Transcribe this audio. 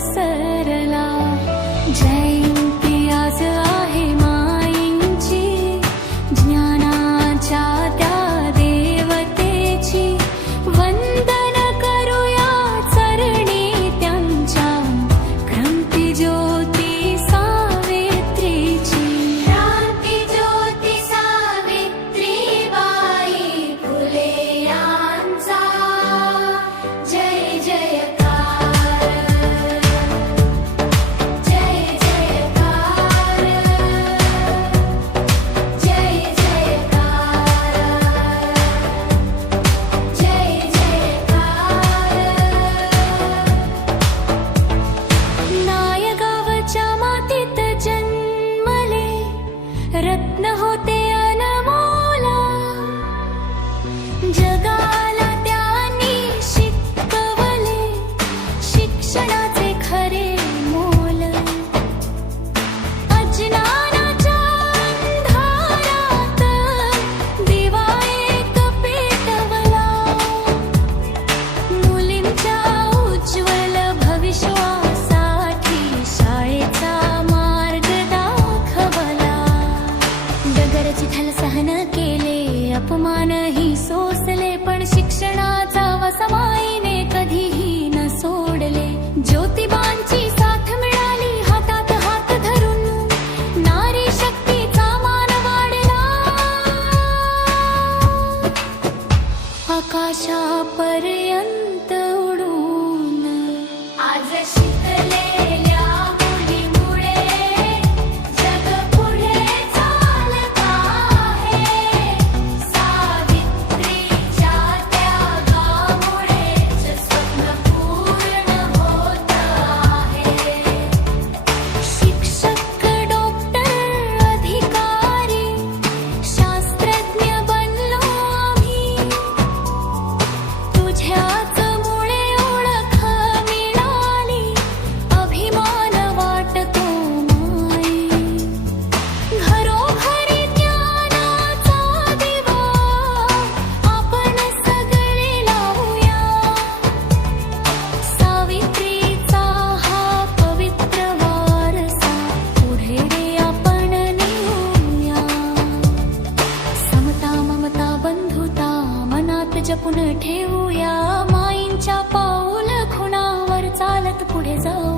पसरला. जयंती आज आहे माईंची, ज्ञानाच्या त्या देवतेची. वंदन करूया चरणी त्यांच्या, क्रांती ज्योती सावित्रीची. क्रांती ज्योती सावित्रीबाई फुले यांचा जय जयकार. जय जयकार. जय जयकार. जय जयकार. नायगावच्या मातीत जन्मले, रत्न होते अनमोल. जगाला त्यांनी शिकवले, शिक्षणाचे खरे मोल. अज्ञानाच्या अंधारात दिवा एक पेटवला. मुलींच्या उज्ज्वल भविष्यासाठी शाळेचा मार्ग दाखवला. डगर चिखल सहन केले, अपमानही सोसले, पण शिक्षणाचा वसमाईने कधीही न सोडले. ज्योतिबांची साथ मिळाली, हातात हात धरून नारी शक्तीचा मान वाढला. आकाशापर्यंत उडून आज शिकलेल्या मुलीमुळे जग पुढे चालत आहे. सावित्रीच्या त्यागामुळेच स्वप्न पूर्ण होत आहे. शिक्षक, डॉक्टर, अधिकारी, शास्त्रज्ञ बनलो आम्ही. तुझ्याच मुळे ओळख मिळाली, अभिमान वाटतो माई. घरोघरी ज्ञानाचा दिवा आपण सगळे लावूया. सावित्रीचा हा पवित्र वारसा पुढे आपण नेऊया. समता, ममता, बंधुता मनात जपून ठेवूया. माईंच्या पाऊल खुणावर चालत पुढे जाऊ.